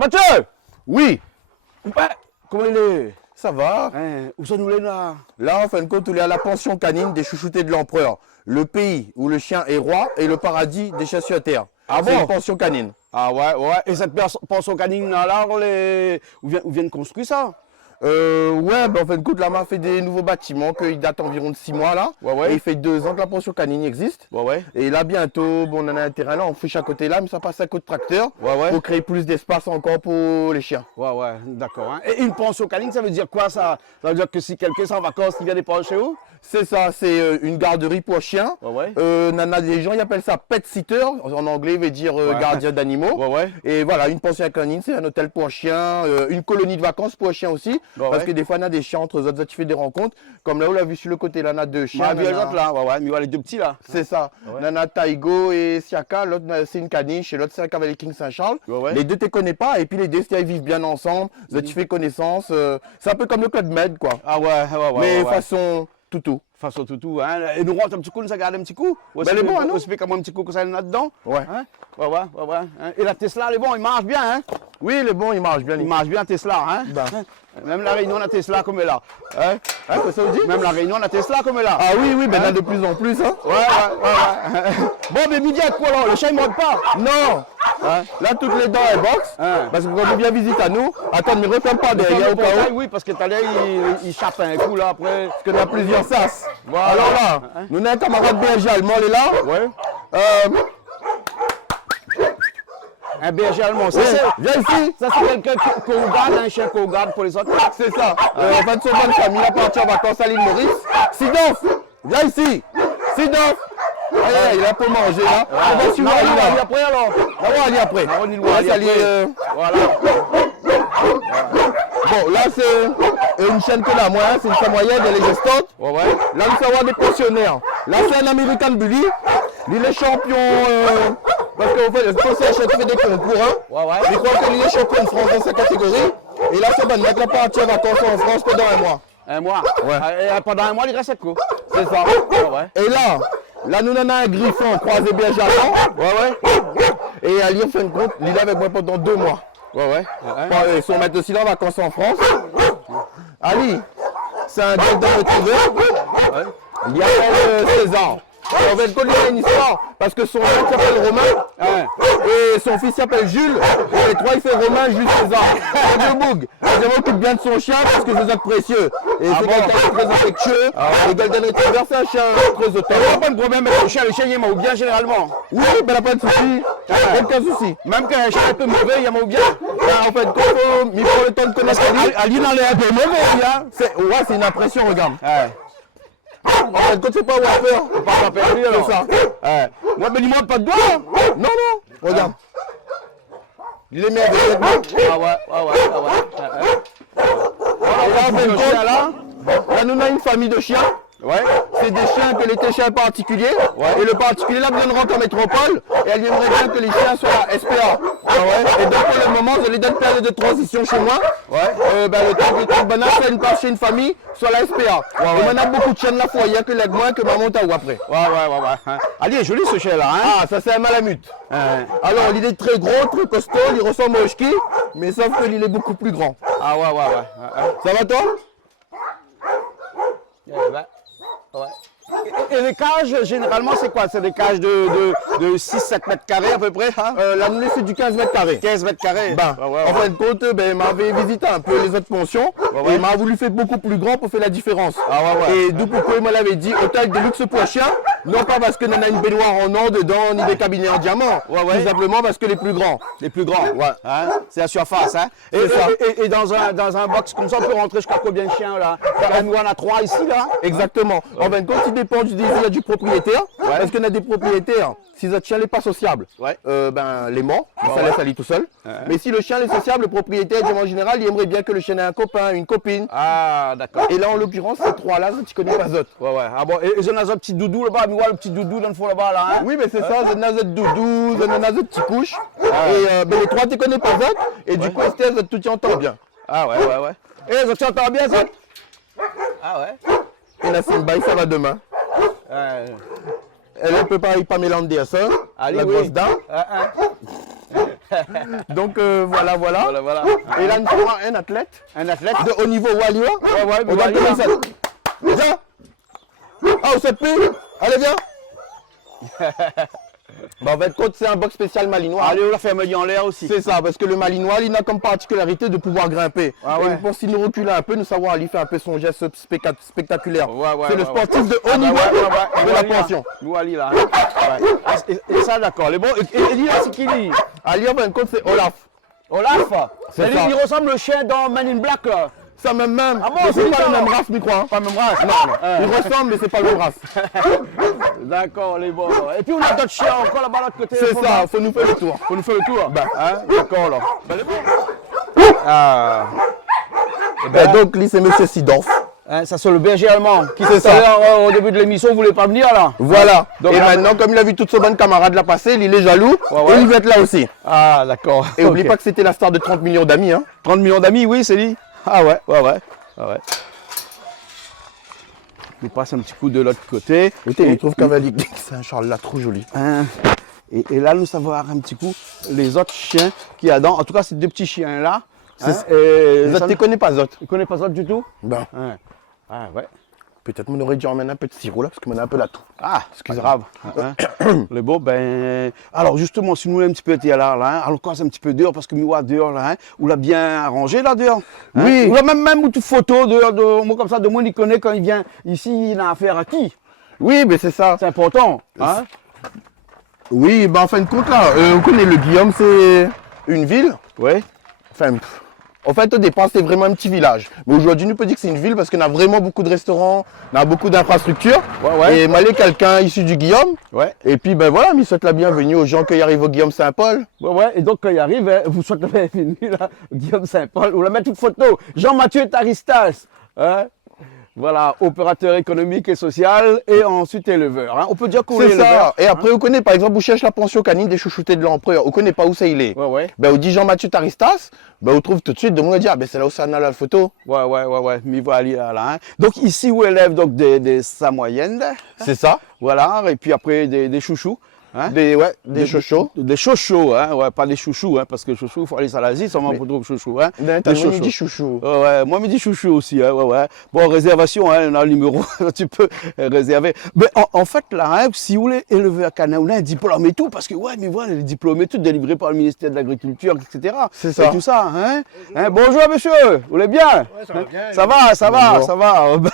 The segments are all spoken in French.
Mathieu! Oui, Ouais, comment il est? ça va. Hein, où sont-nous les là? Là, en fin de compte, il est à la pension canine des chouchoutés de l'empereur. Le pays où le chien est roi et le paradis des chats sur terre. Ah C'est bon? une pension canine. Ah ouais, ouais. Et cette pension canine là, où vient de construire ça? Ouais, en fin de compte, là, m'a fait des nouveaux bâtiments qui datent environ de 6 mois là. Ouais, ouais. Et il fait 2 ans que la pension canine existe. Ouais, ouais. Et là, bientôt, bon, on en a un terrain là, on friche à côté là, mais ça passe à côté de tracteur. Ouais, ouais. Pour créer plus d'espace encore pour les chiens. Ouais, ouais, d'accord. Hein. Et une pension canine, ça veut dire quoi ça? Ça veut dire que si quelqu'un est en vacances, il vient déposer chez vous? C'est ça, c'est une garderie pour chiens. Ouais, ouais. Les gens ils appellent ça pet sitter. En anglais, il veut dire gardien d'animaux. Ouais, ouais. Et voilà, une pension canine, c'est un hôtel pour chiens, une colonie de vacances pour chiens aussi. Ouais, parce ouais. que des fois, on a des chiens entre eux autres, tu fais des rencontres. Comme là, on l'a vu sur le côté, là, on a 2 chiens. Bah, bien les autres là, ouais, ouais. Mais voilà, les deux petits là. C'est ça. Ouais. On a Taigo et Siaka. L'autre, c'est une caniche et l'autre, c'est un cavalier King Saint-Charles. Ouais, ouais. Les deux, tu ne connais pas. Et puis, les deux, ils vivent bien ensemble. Tu fais connaissance. C'est un peu comme le Club Med, quoi. Ah ouais, ouais, ouais. Mais ouais. façon toutou. Façon toutou, hein. Et nous rentrons un petit coup, nous regardons un petit coup. Ben, elle est bon, hein, non? On se fait comme un petit coup que ça là-dedans. Ouais. Hein? Ouais, ouais, ouais, ouais. Hein? Et la Tesla, elle est bon, il marche bien, hein. Oui, il est bon, il marche bien. Il marche bien Tesla, hein. Ben. Même la Réunion, la Tesla comme elle est là. Hein? Hein, c'est ça, vous dites? Même la Réunion, la Tesla comme elle est là. Ah oui, oui, ben là, de plus en plus, hein. Ouais, ouais, ouais. Bon, mais midi à quoi alors? Le chien, il ne monte pas. Non. Hein? Là, toutes les dents, elles boxent. Hein. Parce que quand on vient visiter à nous, attends, ne me referme pas derrière au cas où. Oui, parce que tout à l'heure, il chape un coup là après. Parce qu'on a plusieurs sas. Voilà. Alors là, nous avons un camarade berger allemand, il est là. Ouais. Un berger allemand, ça Ouais, c'est. viens ici. Ça c'est quelqu'un qu'on garde, un chien qu'on garde pour les autres. C'est ça. En fait, son bonne famille, il est parti en vacances à l'île Maurice. Sidoff, viens ici. Sidoff. Allez, il est là pour manger là. On va suivre Ali Ali là. après alors. On va aller après. Ah, on y On va, va Ali aller, après. Voilà. Bon, là, c'est une chaîne que la moyenne, c'est une samoyenne, elle est gestante. Ouais, ouais. Là, nous avons des pensionnaires. Là, c'est un American Bully. Il est champion. Parce qu'en fait, le pensionnaire fait des concours. Hein. Ouais, ouais. Je crois qu'il est champion de France dans sa catégorie. Et là, c'est bon, mec, là, parti en vacances en France pendant un mois. Un mois. Ouais. Et pendant un mois, il reste à quoi? C'est ça. Ouais, ouais. Et là, nous en avons un griffon croisé berger allemand. Ouais, ouais. Et Ali, en fin de compte, il est avec moi pendant 2 mois. Ouais, ouais. Ils sont mettre aussi là en vacances en France. Ali, c'est un golden retriever. Il y a César. On va te connaître une histoire parce que son oncle s'appelle Romain et son fils s'appelle Jules. Et les trois, il fait Romain, Jules, César. C'est de Boug. Il m'occupe bien de son chien parce que c'est précieux. Et c'est quelqu'un qui est très affectueux. Le golden retriever, c'est un chien très Il n'y a autonome. pas de problème avec le chien il m'a bien généralement. Oui, ben là, pas de souci. Aucun souci. Même quand un chien est un peu mauvais, il m'a bien. En fait, quand il prend le temps de connaître Ali, Ali dans les un peu mauvais, hein. c'est une impression, regarde. Ouais. En fait, quand c'est pas Whopper, Pas perdu alors. c'est ça. Ouais. Ouais, mais il monte pas de doigts. Non, non, regarde. Il est merveilleux. Ah ouais, ah ouais, ah ouais. Là, en fait, Le chien là. là, nous avons une famille de chiens. Ouais. C'est des chiens que les chiens particuliers. Et le particulier là besoin de rentrer en métropole. Et elle aimerait bien que les chiens soient à SPA. Et donc pour le moment, je les donne période de transition chez moi. Le temps que le bonheur c'est une part chez une famille, soit la SPA. Et on a beaucoup de chiens de la foyer que l'aide moins que maman t'a ou après. Ouais. Ali est joli ce chien là, hein. Ah, ça c'est un malamute. Alors il est très gros, très costaud, il ressemble au husky, mais sauf qu'il est beaucoup plus grand. Ah ouais. Ça va toi? Et les cages, généralement, c'est quoi? C'est des cages de 6-7 mètres carrés à peu près, hein? La monnaie c'est du 15 mètres carrés. 15 mètres carrés. En fin de compte, il m'avait visité un peu les autres pensions et il m'a voulu faire beaucoup plus grand pour faire la différence. Et d'où pourquoi il me l'avait dit, hôtel de luxe pour chien, non pas parce que nous avons une baignoire en or dedans, ni des cabinets en diamant, tout simplement parce que les plus grands. Les plus grands, hein? C'est la surface, hein? Et dans un box comme ça, on peut rentrer jusqu'à combien de chiens là? Nous on a 3 ici là. Exactement. En fin de compte, il dépend du désir du propriétaire. Parce qu'on a des propriétaires, si le chien n'est pas sociable, les morts, ça laisse aller tout seul. Mais si le chien est sociable, le propriétaire, en général, il aimerait bien que le chien ait un copain, une copine. Ah, d'accord. Et là, en l'occurrence, ces trois-là, tu connais pas d'autres. Ah bon, et j'en ai un petit doudou là-bas, mais le petit doudou dans le fond là-bas là, hein? Oui, mais c'est ça, c'est un doudou, c'est un petit couche. Et les trois, tu connais pas d'autres. Et du coup, Esther, tout tu entends bien. Ah ouais. Et tu entends bien ça? Ah ouais. Et la Simba, ça va demain. Elle ne peut pas y mélanger ça. Allez, la oui. grosse dame. Donc voilà. Voilà. Et là, nous avons un athlète. Un athlète. De haut niveau Walioua. Ouais, mais Regarde Walioua. comment ça. Viens. Ah, au 7 p. Allez, viens. Bah, en fait, côte, c'est un box spécial malinois. Allez, on l'a fait en l'air aussi. C'est ça, parce que le malinois, il a comme particularité de pouvoir grimper. Ah ouais. Et pour s'il nous recule un peu, nous savons aller faire un peu son geste spectaculaire. C'est le ouais. sportif de haut niveau de la pension. Nous, Ali, là. Ouais. Et ça, d'accord. Bon. Et lui, là, c'est qui, lui? Ali, en fin de compte, c'est Olaf. Olaf. C'est ça. Il ressemble au chien dans Man in Black, là. Ça même. Ah bon, Mais c'est c'est pas ça, la même alors. race, je crois. Hein. Pas même race. Non. Il ressemble, mais c'est pas la même race. D'accord, les bons. Et puis, on a d'autres chiens encore là-bas, de l'autre côté. C'est ça, faut nous faire le tour. Faut nous faire le tour. Hein? D'accord, alors. Les bons. Ah. Donc, lui, c'est Monsieur Sidorf. Hein, ça, c'est le berger allemand. Qui C'est tout à l'heure, au début de l'émission, voulait pas venir, là. Voilà. Donc, et là, maintenant, comme il a vu toutes ses bonnes camarades la passer, il est jaloux. Ouais. Et il veut être là aussi. Ah, d'accord. Et oublie Ok. pas que c'était la star de 30 millions d'amis. Hein. 30 millions d'amis, oui, c'est lui. Ah ouais. On passe un petit coup de l'autre côté. Écoutez, il trouve Cavalier Saint-Charles là, trop joli. Hein, et là, nous savons voir un petit coup les autres chiens qu'il y a dans. En tout cas, ces deux petits chiens-là. Hein, Zot, tu connais pas Zot? Tu connais pas ça du tout? Ben, Hein. Ah ouais. peut-être on aurait dû emmener un peu de sirop là, parce qu'on a un peu la toux. Ah, c'est grave. Hein. Le beau, ben. Alors, justement, si nous voulons un petit peu été là, hein, alors quoi, c'est un petit peu dehors, parce que nous, dehors, là, hein, on l'a bien arrangé, là, dehors. Hein. Oui. Ou là, même une toute photo, dehors, moi, comme ça, de moi, il connaît quand il vient ici, il a affaire à qui? Oui, mais c'est ça. C'est important. Hein. Oui, ben en fin de compte là, on connaît le Guillaume, c'est une ville. Oui. Enfin, en fait, au départ, c'était vraiment un petit village. Mais aujourd'hui, on peut dire que c'est une ville parce qu'on a vraiment beaucoup de restaurants, on a beaucoup d'infrastructures. Ouais. Et malgré quelqu'un issu du Guillaume. Ouais. Et puis, ben voilà, il souhaite la bienvenue aux gens qui arrivent au Guillaume Saint-Paul. Ouais, et donc quand il arrive, hein, vous souhaitez la bienvenue, là, Guillaume Saint-Paul, on la met toute photo. Jean-Mathieu Taristas, hein, voilà, opérateur économique et social, et ensuite éleveur. Hein. On peut dire qu'on est C'est éleveur. ça. Et après, on connaît, par exemple, on cherche la pension canine des chouchoutés de l'empereur. On connaît pas où ça il est. Ouais. Ben, on dit Jean-Mathieu Taristas, ben, on trouve tout de suite, de moi, on dit, ah, ben, c'est là où ça en a la photo. Ouais, mais voilà, là. Hein. Donc ici, on élève donc des samoyennes, C'est ça. voilà, et puis après des chouchous. Hein. Des chochos. Des chochos, hein, ouais, pas des chouchous, hein, parce que chouchou, il faut aller à l'Asie, seulement pour trouver chouchou. Hein. T'as Des dit dit chouchou. Ouais, moi, me dit chouchou aussi. Hein, ouais. Bon, réservation, hein, on a le numéro, tu peux réserver. Mais en fait, là, hein, si vous voulez élever un canard, on a un diplôme et tout, parce que, ouais, mais voilà, les diplômes et tout, délivrés par le ministère de l'Agriculture, etc. C'est ça. Et tout ça, hein. Bonjour, monsieur, vous allez bien? Ouais, ça va bien. Ça va. Bonjour.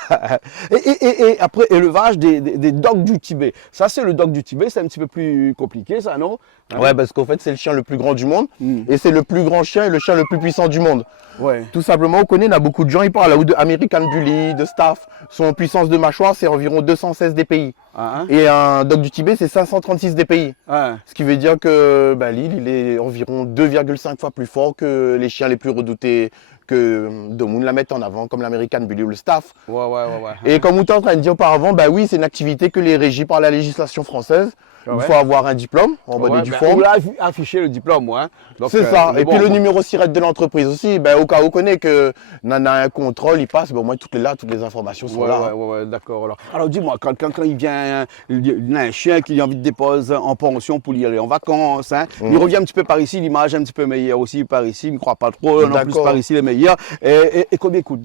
Et après, élevage des dogs du Tibet. Ça, c'est le dog du Tibet, c'est un petit peu plus compliqué, ça, non? Hein. Ouais, parce qu'en fait, c'est le chien le plus grand du monde. Mm. Et c'est le plus grand chien et le chien le plus puissant du monde. Ouais. Tout simplement, on connaît, il y a beaucoup de gens, ils parlent là, ou de American Bully, de Staff. Son puissance de mâchoire, c'est environ 216 DPI. Hein. Et un dog du Tibet, c'est 536 DPI. Hein. Ce qui veut dire que bah, l'île, il est environ 2,5 fois plus fort que les chiens les plus redoutés que Domoun la mettent en avant, comme l'American Bully ou le Staff. Ouais. Et comme vous êtes en train de dire auparavant, bah oui, c'est une activité que les régie par la législation française. Ah Il ouais. faut avoir un diplôme en bonne et due forme. On l'a affiché le diplôme, moi. Hein. Donc, C'est ça. mais Et bon, puis le bon. numéro SIRET de l'entreprise aussi, ben, au cas où on connaît que on a un contrôle, il passe, ben, au moins toutes les informations sont là. Ouais, d'accord. Alors dis-moi, quand il vient, il y a un chien qui a envie de déposer en pension pour y aller en vacances, hein, il revient un petit peu par ici, l'image est un petit peu meilleure aussi par ici, il ne croit pas trop, non plus D'accord. par ici les meilleurs. Et combien coûte?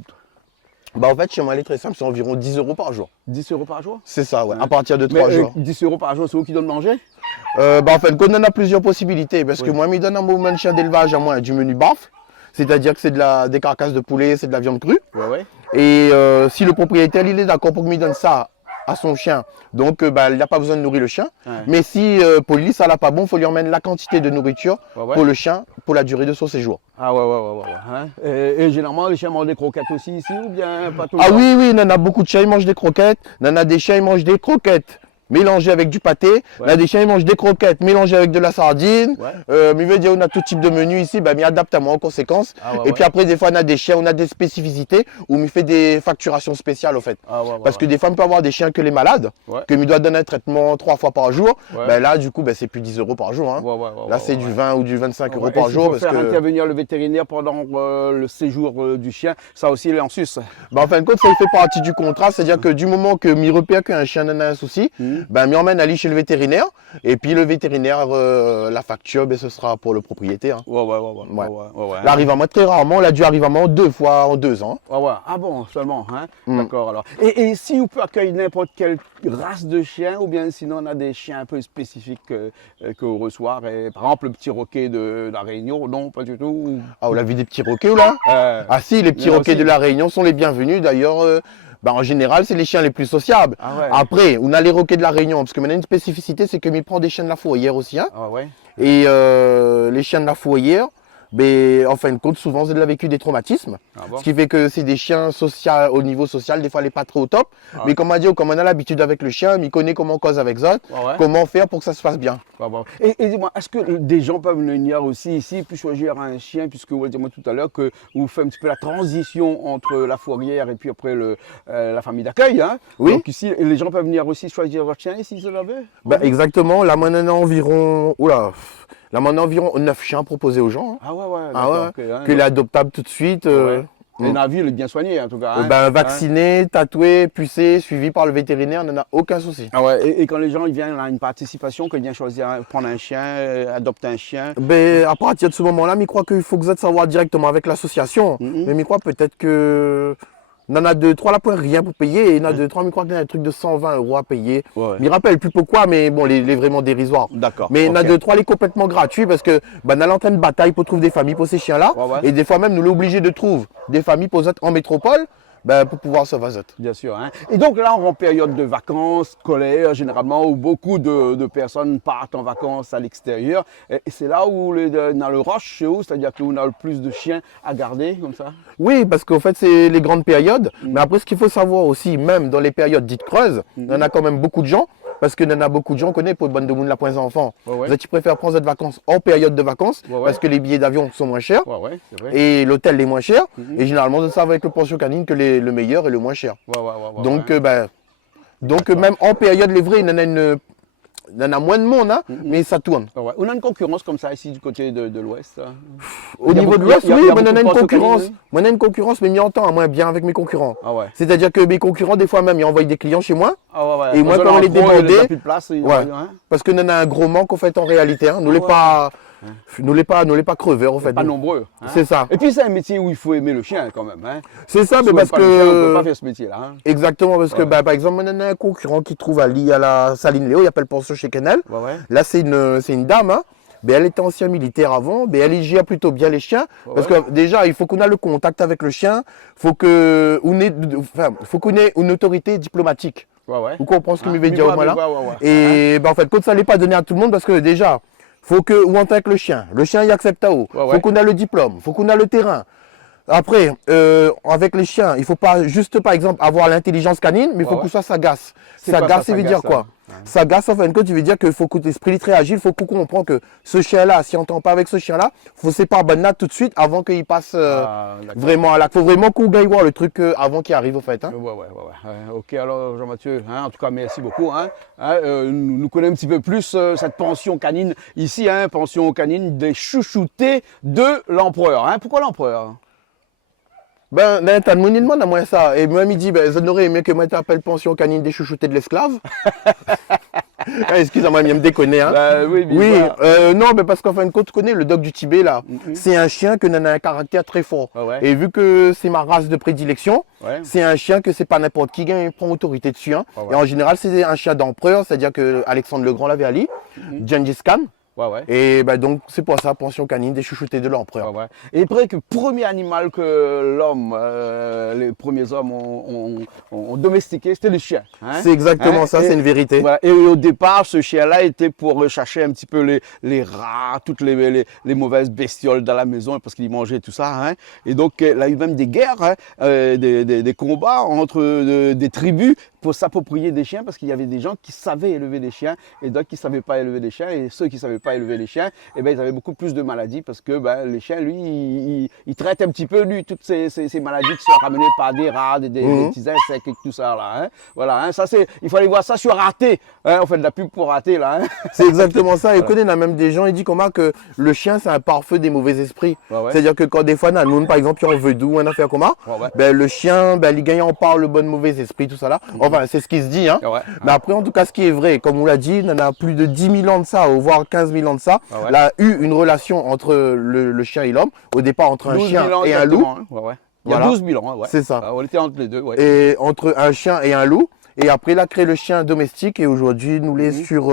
Bah, en fait, chez moi, elle est très simple, c'est environ 10 € par jour. 10 € par jour? C'est ça, ouais, à partir de 3 jours. 10 € par jour, c'est vous qui donne manger? Bah, en fait, on en a plusieurs possibilités, parce que Oui. moi, il me donne un moment de chien d'élevage à moi du menu baf, c'est-à-dire que c'est des carcasses de poulet, c'est de la viande crue. Ouais. Et si le propriétaire il est d'accord pour qu'il me donne ça à son chien, donc bah, il n'a pas besoin de nourrir le chien. Ouais. Mais si pour lui ça n'a pas bon, il faut lui emmener la quantité de nourriture Ouais. pour le chien pour la durée de son séjour. Ah ouais. Hein. Et généralement, les chiens mangent des croquettes aussi ici ou bien pas tout le Ah temps? oui, il y en a beaucoup de chiens, ils mangent des croquettes. Il y en a des chiens, ils mangent des croquettes mélangées avec du pâté. Il y en a des chiens, ils mangent des croquettes mélangées avec de la sardine. Ouais. Mais il veut dire, on a tout type de menu ici, bah, mais adapte à moi en conséquence. Ah ouais, Et puis après, des fois, on a des chiens, on a des spécificités où il fait des facturations spéciales au fait. Ah ouais. Parce que des fois, on peut avoir des chiens que les malades, Ouais. que il doit donner un traitement 3 fois par jour. Ouais. Ben là, du coup, ben, c'est plus 10 € par jour. Hein. Là, c'est du 20 ou du 25 € par Et jour. s'il faut Parce faire que, intervenir le vétérinaire pendant le séjour du chien, ça aussi, il est en sus. ben, en fin de compte, ça il fait partie du contrat. C'est-à-dire que du moment que m'y repère qu'un chien en a un souci, Ben, m'y emmène Ali chez le vétérinaire. Et puis le vétérinaire, la facture, ben, ce sera pour le propriétaire. Là, arrive à moi très rarement. Il a dû arriver à moi 2 fois en 2 ans. Ah bon, seulement, hein? D'accord, alors. Et si on peut accueillir n'importe quelle race de chien, ou bien sinon on a des chiens un peu spécifiques qu'on reçoit, par exemple le petit roquet de la Réunion, non, pas du tout. Ah, on l'a vu des petits roquets ou là? Ah si, les petits roquets de la Réunion sont les bienvenus. D'ailleurs, ben, en général, c'est les chiens les plus sociables. Après, on a les roquets de la Réunion, parce que maintenant une spécificité, c'est que m'y prend des chiens de la fourrière aussi. Hein. Et les chiens de la fourrière, ben, en fin de compte, souvent, ils ont vécu des traumatismes. Ce qui fait que c'est des chiens sociaux, au niveau social, des fois, elle n'est pas trop au top. Mais comme on dit, comme on a l'habitude avec le chien, il connaît comment on cause avec ça, comment faire pour que ça se passe bien. Et dis-moi, est-ce que des gens peuvent venir aussi ici, puis choisir un chien, puisque vous l'avez dit tout à l'heure, que vous faites un petit peu la transition entre la fourrière et puis après la famille d'accueil. Hein? Oui. Donc ici, les gens peuvent venir aussi choisir leur chien ici, s'ils l'avaient? Ben, exactement. Là, maintenant, environ... Oula. Là, on a environ 9 chiens proposés aux gens. Hein. Que les adoptables tout de suite. Et la ville est bien soignée en tout cas. Hein. Ben, vacciné, tatoué, pucé, suivi par le vétérinaire, on n'en a aucun souci. Et quand les gens ils viennent, on a une participation, qu'ils viennent choisir, prendre un chien, adopter un chien. Ben, à partir de ce moment-là, je crois qu'il faut que vous êtes savoir directement avec l'association. Mais je crois peut-être que... Il y en a 2-3 là pour rien pour payer, et il y en a 2-3, mais je crois qu'il y a un truc de 120 € à payer. Je me rappelle plus pourquoi, mais bon, les vraiment dérisoires. D'accord. Mais il y en a 2-3, les complètement gratuits, parce que ben, on a l'antenne de bataille pour trouver des familles pour ces chiens-là. Et des fois même, nous l'obligés de trouver des familles pour être en métropole. Ben, pour pouvoir se vaser. Bien sûr. Hein. Et donc là, on est en période de vacances scolaires, généralement, où beaucoup de personnes partent en vacances à l'extérieur. Et c'est là où dans le rush chez vous, c'est-à-dire qu'on a le plus de chiens à garder, comme ça? Oui, parce qu'en fait, c'est les grandes périodes. Mais après, ce qu'il faut savoir aussi, même dans les périodes dites creuses, il y en a quand même beaucoup de gens. Parce qu'il y en a beaucoup de gens, on connaît pour le bonne de monde, la point enfants. Ils préfèrent prendre cette vacances en période de vacances, parce que les billets d'avion sont moins chers. Et l'hôtel est moins cher. Et généralement, on savent avec le pension canine que le meilleur est le moins cher. Donc, même en période, les vrais, il y en a moins de monde, hein, mais ça tourne. On a une concurrence comme ça ici du côté de l'Ouest. Au niveau de l'Ouest, oui, on a une concurrence. On a une concurrence, mais m'y entend moins bien avec mes concurrents. C'est-à-dire que mes concurrents, des fois même, ils envoient des clients chez moi. Et moi, quand on les débordait, parce que nous avons un gros manque en fait en réalité. Hein. Nous n'allons pas creveurs en fait. Pas nombreux. Hein. C'est ça. Et puis c'est un métier où il faut aimer le chien quand même. Hein. C'est ça, mais parce que... on ne peut pas faire ce métier-là. Hein. Exactement, parce que par exemple, on a un concurrent qui trouve à la Saline Léo, il appelle Pension chez Canal. Là, c'est une dame. Hein. Ben, elle était ancienne militaire avant, ben, elle gère plutôt bien les chiens. Parce que déjà, il faut qu'on ait le contact avec le chien, il faut qu'on ait une autorité diplomatique. Vous comprenez ce que je veux dire au moins là. Et ben, en fait, quand ça n'est pas donné à tout le monde, parce que déjà, il faut qu'on entre avec le chien il accepte à haut. Il faut qu'on ait le diplôme, il faut qu'on ait le terrain. Après, avec les chiens, il ne faut pas juste, par exemple, avoir l'intelligence canine, mais il faut que ça sagace. Sagace, ça veut dire quoi? Sagace, en fin de compte, tu veux dire qu'il faut que l'esprit est très agile, il faut qu'on comprenne que ce chien-là, si on n'entend pas avec ce chien-là, il faut séparer Banat tout de suite avant qu'il passe vraiment à l'acte. Il faut vraiment qu'on gagne voir le truc avant qu'il arrive, au fait. Hein. Ok, alors Jean-Mathieu, hein, en tout cas, merci beaucoup. Hein. Nous connaissons un petit peu plus cette pension canine ici, hein, pension canine des chouchoutés de l'empereur. Hein. Pourquoi l'empereur? Ben, t'as le monde demande à moi ça. Et moi, il dit, ben, j'en aurais aimé que moi t'appelles pension canine des chouchoutés de l'esclave. Excusez-moi, il me déconner. Hein. Oui, non, mais parce qu'en fin de compte, tu connais le dog du Tibet là. C'est un chien qui a un caractère très fort. Et vu que c'est ma race de prédilection, c'est un chien que c'est pas n'importe qui qui prend autorité dessus. Hein. Et en général, c'est un chien d'empereur, c'est-à-dire que Alexandre le Grand l'avait Ali, Gengis Khan. Et ben donc c'est pour ça, pension canine des chouchoutés de l'empereur. Et après que le premier animal que l'homme, les premiers hommes ont domestiqué, c'était le chien. Hein. C'est exactement ça, c'est une vérité. Et au départ, ce chien-là était pour chercher un petit peu les rats, toutes les mauvaises bestioles dans la maison, parce qu'il mangeait tout ça. Hein. Et donc il y a eu même des guerres, hein, des combats entre des tribus pour s'approprier des chiens, parce qu'il y avait des gens qui savaient élever des chiens et d'autres qui ne savaient pas élever des chiens. Et ceux qui ne savaient pas élever les chiens, eh ben, ils avaient beaucoup plus de maladies, parce que les chiens, lui, ils traitent un petit peu, lui, toutes ces maladies qui sont ramenées par des rats, des petits insectes et tout ça. Là, hein. Voilà, hein, ça, il faut aller voir ça sur Arte. Hein, on fait de la pub pour Arte. Là, hein. C'est exactement ça. Et connaît, il y a même des gens, ils disent comment que le chien, c'est un pare-feu des mauvais esprits. C'est-à-dire que quand des fois, nous, par exemple, on veut d'où, une affaire comment, ben, le chien, ben, il gagne en part le bon mauvais esprit, tout ça là. En Enfin, c'est ce qui se dit. Hein. Ouais. Mais après, en tout cas, ce qui est vrai, comme on l'a dit, il en a plus de 10 000 ans de ça, voire 15 000 ans de ça. Ah ouais. Il a eu une relation entre le chien et l'homme. Au départ, entre un 12 chien 000 ans et un loup. exactement, hein. Ouais, ouais. Il y a Voilà. 12 000 ans, hein, ouais. C'est ça. Ah, on était entre les deux, ouais. Et entre un chien et un loup. Et après, il a créé le chien domestique. Et aujourd'hui, nous les sur...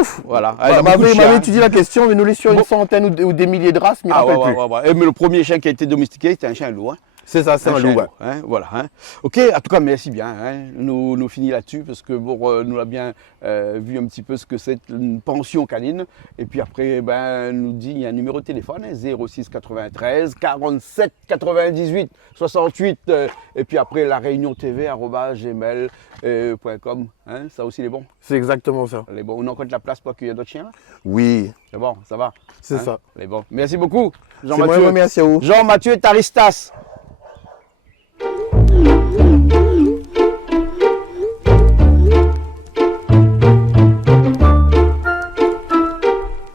Ouf. Voilà. Bah, beaucoup de m'avait chiens. étudié la question, mais nous les sur une Bon. centaine ou des milliers de races, mais Ah je me ouais, rappelle ouais, plus. ouais, ouais. Mais le premier chien qui a été domestiqué, c'était un chien loup. Hein. C'est ça, c'est un chien loup. Ouais. hein, voilà. Hein. Ok, en tout cas, merci bien. Hein. Nous finit là-dessus parce que bon, nous l'a bien vu un petit peu ce que c'est une pension canine. Et puis après, ben, nous dit il y a un numéro de téléphone, hein, 06 93 47 98 68. Et puis après, la réunion TV @gmail.com. Hein, ça aussi, les bons. C'est exactement ça. Les bons. On a encore de la place pour qu'il y ait d'autres chiens là. Oui, C'est bon, ça va. c'est Hein, ça. les bons. Merci beaucoup, C'est moi, Jean-Mathieu. merci à vous. Jean-Mathieu Taristas.